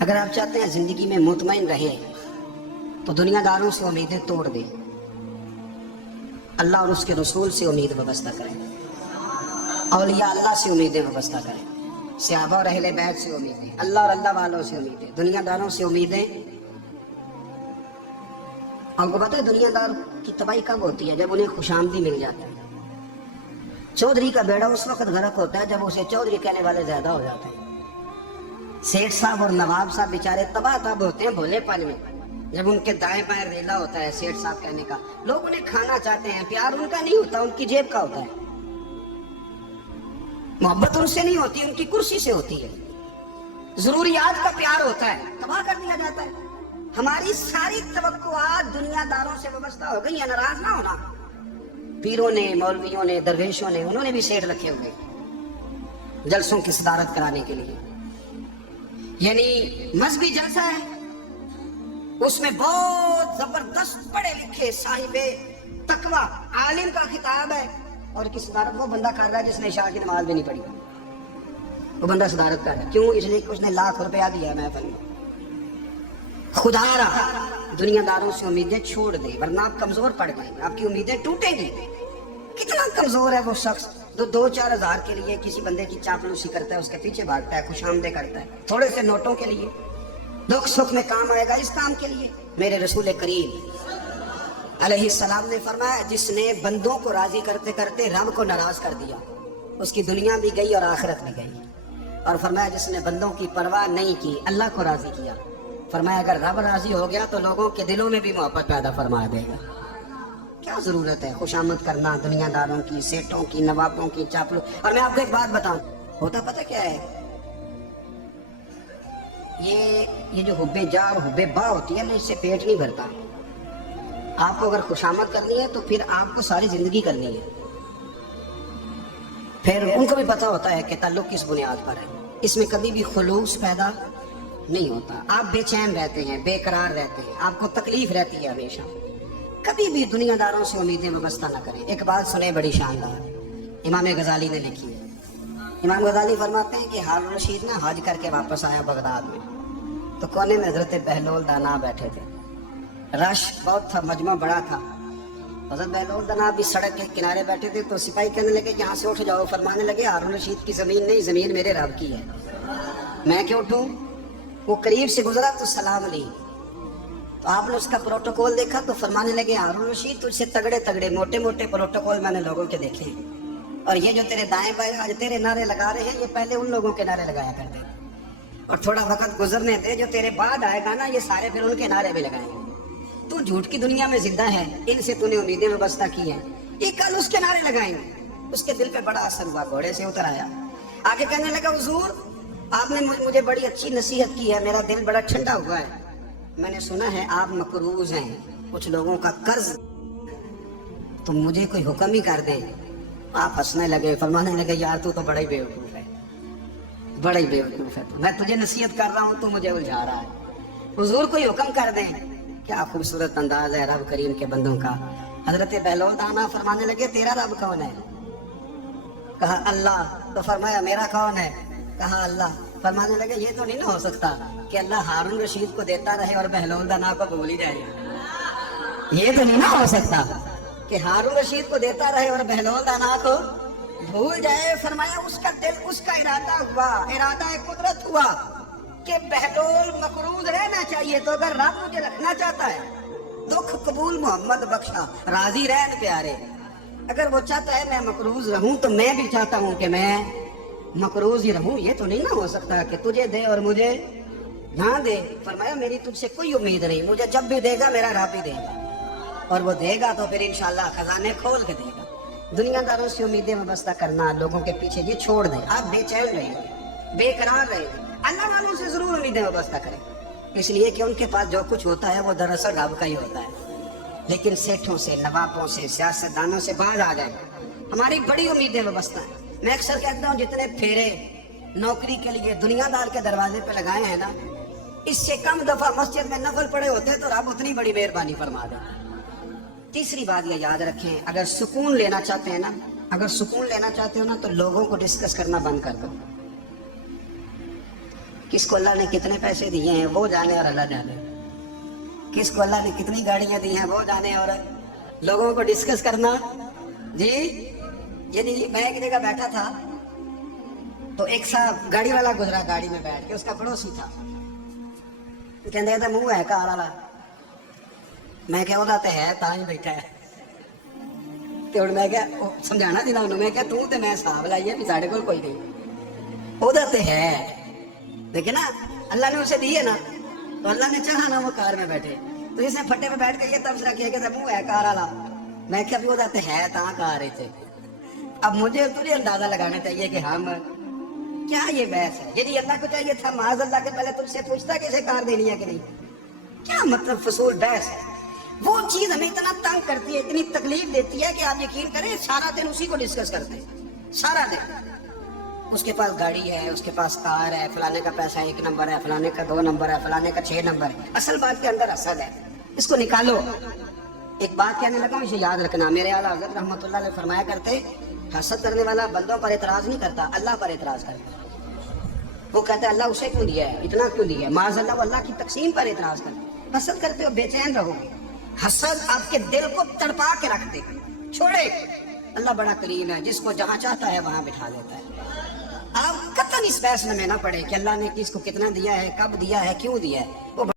اگر آپ چاہتے ہیں زندگی میں مطمئن رہے تو دنیا داروں سے امیدیں توڑ دیں، اللہ اور اس کے رسول سے امید وابستہ کریں، اولیاء اللہ سے امیدیں وابستہ کریں، صحابہ اور اہل بیت سے امیدیں، اللہ اور اللہ والوں سے امیدیں، دنیا داروں سے امیدیں۔ آپ کو پتہ ہے دنیا دار کی تباہی کب ہوتی ہے؟ جب انہیں خوش آمدی مل جاتا ہے۔ چودھری کا بیڑا اس وقت غرق ہوتا ہے جب اسے چودھری کہنے والے زیادہ ہو جاتے ہیں۔ سیٹھ صاحب اور نواب صاحب بیچارے تباہ تب ہوتے ہیں بھولے پن میں، جب ان کے دائیں بائیں ریلا ہوتا ہے سیٹھ صاحب کہنے کا، لوگ انہیں کھانا چاہتے ہیں، پیار ان کا نہیں ہوتا، ان کی جیب کا ہوتا ہے، محبت ان سے نہیں ہوتی، ان کی کرسی سے ہوتی ہے، ضروریات کا پیار ہوتا ہے، تباہ کر دیا جاتا ہے۔ ہماری ساری توقعات دنیا داروں سے وابستہ ہو گئی ہیں، ناراض نہ ہونا۔ پیروں نے، مولویوں نے، درویشوں نے، انہوں نے بھی سیٹ رکھے ہوئے جلسوں کی صدارت کرانے کے لیے، یعنی مذہبی جلسہ ہے، اس میں بہت زبردست پڑھے لکھے صاحب تقوی عالم کا خطاب ہے، اور کی صدارت وہ بندہ کر رہا ہے جس نے عشاء کی نماز بھی نہیں پڑھی، وہ بندہ صدارت کر رہا ہے، کیوں؟ اس لیے کہ اس نے لاکھ روپیہ دیا ہے محفل میں۔ خدا رہا دنیا داروں سے امیدیں چھوڑ دے ورنہ آپ کمزور پڑ جائیں گے، آپ کی امیدیں ٹوٹیں گی۔ کتنا کمزور ہے وہ شخص جو 2-4 ہزار کے لیے کسی بندے کی چاپلوسی کرتا ہے، اس کے پیچھے بھاگتا ہے، خوش آمدیں کرتا ہے تھوڑے سے نوٹوں کے لیے، دکھ سکھ میں کام آئے گا اس کام کے لیے۔ میرے رسول کریم علیہ السلام نے فرمایا جس نے بندوں کو راضی کرتے کرتے رب کو ناراض کر دیا، اس کی دنیا بھی گئی اور آخرت بھی گئی، اور فرمایا جس نے بندوں کی پرواہ نہیں کی اللہ کو راضی کیا، فرمایا اگر رب راضی ہو گیا تو لوگوں کے دلوں میں بھی محبت پیدا فرما دے گا۔ کیا ضرورت ہے خوشامد کرنا دنیا داروں کی، سیٹوں کی، نوابوں کی، چاپلو۔ اور میں آپ کو ایک بات بتاؤں، ہوتا پتہ کیا ہے؟ یہ جو حب جا اور حب با ہوتی ہے نا، اس سے پیٹ نہیں بھرتا۔ آپ کو اگر خوشامد کرنی ہے تو پھر آپ کو ساری زندگی کرنی ہے، پھر ان کو بھی پتہ ہوتا ہے کہ تعلق کس بنیاد پر ہے، اس میں کبھی بھی خلوص پیدا نہیں ہوتا۔ آپ بے چین رہتے ہیں، بے قرار رہتے ہیں، آپ کو تکلیف رہتی ہے ہمیشہ۔ کبھی بھی دنیا داروں سے امیدیں وابستہ نہ کریں۔ ایک بات سنیں بڑی شاندار، امام غزالی نے لکھی ہے۔ امام غزالی فرماتے ہیں کہ ہارون رشید نا حج کر کے واپس آیا بغداد میں، تو کونے میں حضرت بہلول دانا بیٹھے تھے، رش بہت تھا، مجمع بڑا تھا۔ حضرت بہلول دانا بھی سڑک کے کنارے بیٹھے تھے، تو سپاہی کہنے لگے یہاں سے اٹھ جاؤ، فرمانے لگے ہارون رشید کی زمین نہیں، زمین میرے رب کی ہے، میں کیوں اٹھوں؟ وہ قریب سے گزرا تو سلام لی، تو آپ نے اس کا پروٹوکول دیکھا تو فرمانے لگے ہارون رشید تجھ سے تگڑے تگڑے موٹے موٹے پروٹوکول میں نے لوگوں کے دیکھے ہیں، اور یہ جو تیرے دائیں بائیں آج تیرے نعرے لگا رہے ہیں یہ پہلے ان لوگوں کے نعرے لگایا کرتے تھے، اور تھوڑا وقت گزرنے دے، جو تیرے بعد آئے گا نا یہ سارے پھر ان کے نعرے بھی لگائیں گے۔ تو جھوٹ کی دنیا میں زندہ ہے، ان سے تو نے امیدیں وابستہ کی ہیں، یہ کل اس کے نعرے لگائیں گے۔ اس کے دل پہ بڑا اثر ہوا، گھوڑے سے اتر آیا، آگے کہنے لگا حضور آپ نے مجھے بڑی اچھی نصیحت کی ہے، میرا دل بڑا ٹھنڈا ہوا ہے، میں نے سنا ہے آپ مقروض ہیں، کچھ لوگوں کا قرض، تو مجھے کوئی حکم ہی کر دیں۔ آپ ہنسنے لگے، فرمانے لگے یار تو بڑا ہی بیوقوف ہے، بڑا ہی بیوقوف ہے، میں تجھے نصیحت کر رہا ہوں تو مجھے الجھا رہا ہے، حضور کوئی حکم کر دیں۔ کیا خوبصورت انداز ہے رب کریم کے بندوں کا۔ حضرت بہلول دانا فرمانے لگے تیرا رب کون ہے؟ کہا اللہ، تو فرمایا میرا کون ہے؟ کہا اللہ، فرمانے لگے یہ تو نہیں نہ ہو سکتا کہ اللہ ہارون رشید کو دیتا رہے اور بہلول دانا کو بھول ہی جائے، یہ تو نہیں نہ ہو سکتا کہ ہارون رشید کو دیتا رہے اور بہلول دانا کو بھول جائے۔ فرمایا اس کا دل، اس کا ارادہ ہوا، ارادہ قدرت ہوا کہ بہلول مقروض رہنا چاہیے، تو اگر رب مجھے رکھنا چاہتا ہے، دکھ قبول محمد بخشا راضی رہن پیارے، اگر وہ چاہتا ہے میں مقروض رہوں تو میں بھی چاہتا ہوں کہ میں مقروض ہی رہوں، یہ تو نہیں نہ ہو سکتا کہ تجھے دے اور مجھے نہ دے۔ فرمایا میری تجھ سے کوئی امید نہیں، مجھے جب بھی دے گا میرا رب ہی دے گا، اور وہ دے گا تو پھر انشاءاللہ خزانے کھول کے دے گا۔ دنیا داروں سے امیدیں وابستہ کرنا، لوگوں کے پیچھے یہ چھوڑ دیں، آپ بے چین رہیں گے، بے قرار رہیں گے۔ اللہ والوں سے ضرور امیدیں وابستہ کریں، اس لیے کہ ان کے پاس جو کچھ ہوتا ہے وہ دراصل رب کا ہی ہوتا ہے، لیکن سیٹھوں سے، نوابوں سے، سیاستدانوں سے باز آ جائیں، ہماری بڑی امیدیں وابستہ ہیں۔ میں اکثر کہتا ہوں جتنے پھیرے نوکری کے لیے دنیا دار کے دروازے پہ لگائے ہیں نا، اس سے کم دفعہ مسجد میں نفل پڑے ہوتے تو رب اتنی بڑی مہربانی فرما دے۔ تیسری بات یہ یاد رکھیں، اگر سکون لینا چاہتے ہیں نا، اگر سکون لینا چاہتے ہو نا تو لوگوں کو ڈسکس کرنا بند کر دو، کس کو اللہ نے کتنے پیسے دیے ہیں وہ جانے اور اللہ جانے، کس کو اللہ نے کتنی گاڑیاں دی ہیں وہ جانے، اور لوگوں کو ڈسکس کرنا جی۔ یعنی میں ایک جگہ بیٹھا تھا تو ایک صاحب گاڑی والا گزرا، گاڑی میں بیٹھ کے اس کا پڑوسی تھا، کہنے تھا منہ ہے کار والا، میں کیا وہ تے ہے تا ہی بیٹھا ہے تے ہن میں کیا سمجھانا دینا انہوں، میں کیا تو تے میں حساب لائیے بھی ساڈے کول کوئی نہیں، وہ تے ہے لیکن نا اللہ نے اسے دی ہے نا، تو اللہ نے چاہا نا وہ کار میں بیٹھے، تو اس نے پھٹے پہ بیٹھ کے یہ تبصرہ کیا کہ منہ ہے کار والا، میں کیا بھی وہ تے ہے تا کار ہے تھے۔ اب مجھے تھوڑی اندازہ لگانا چاہیے کہ ہم کیا یہ بحث ہے، یعنی اللہ کو چاہیے تھا معاذ اللہ کے پہلے تجھ سے پوچھتا کہ اسے کار دینی ہے کہ نہیں، کیا مطلب فضول بحث ہے۔ وہ چیز ہمیں اتنا تنگ کرتی ہے، اتنی تکلیف دیتی ہے کہ آپ یقین کریں سارا دن اسی کو ڈسکس کرتے ہیں، سارا دن اس کے پاس گاڑی ہے، اس کے پاس کار ہے، فلانے کا پیسہ 1 نمبر ہے، فلانے کا 2 نمبر ہے، فلانے کا 6 نمبر ہے، اصل بات کے اندر حسد ہے، اس کو نکالو۔ ایک بات کہنے لگا اسے یاد رکھنا، میرے اعلیٰ حضرت رحمۃ اللہ علیہ فرمایا کرتے حسد کرنے والا بندوں پر اعتراض نہیں کرتا، اللہ پر اعتراض کرتا، وہ کہتا ہے اللہ اسے کیوں دیا ہے، اتنا کیوں دیا ہے، معاذ اللہ وہ اللہ کی تقسیم پر اعتراض کرتا۔ حسد کرتے ہو بے چین رہو گے، حسد آپ کے دل کو تڑپا کے رکھ دے، چھوڑے۔ اللہ بڑا کریم ہے، جس کو جہاں چاہتا ہے وہاں بٹھا دیتا ہے۔ آپ قطعاً اس فیصلے میں نہ پڑے کہ اللہ نے کس کو کتنا دیا ہے، کب دیا ہے، کیوں دیا ہے، وہ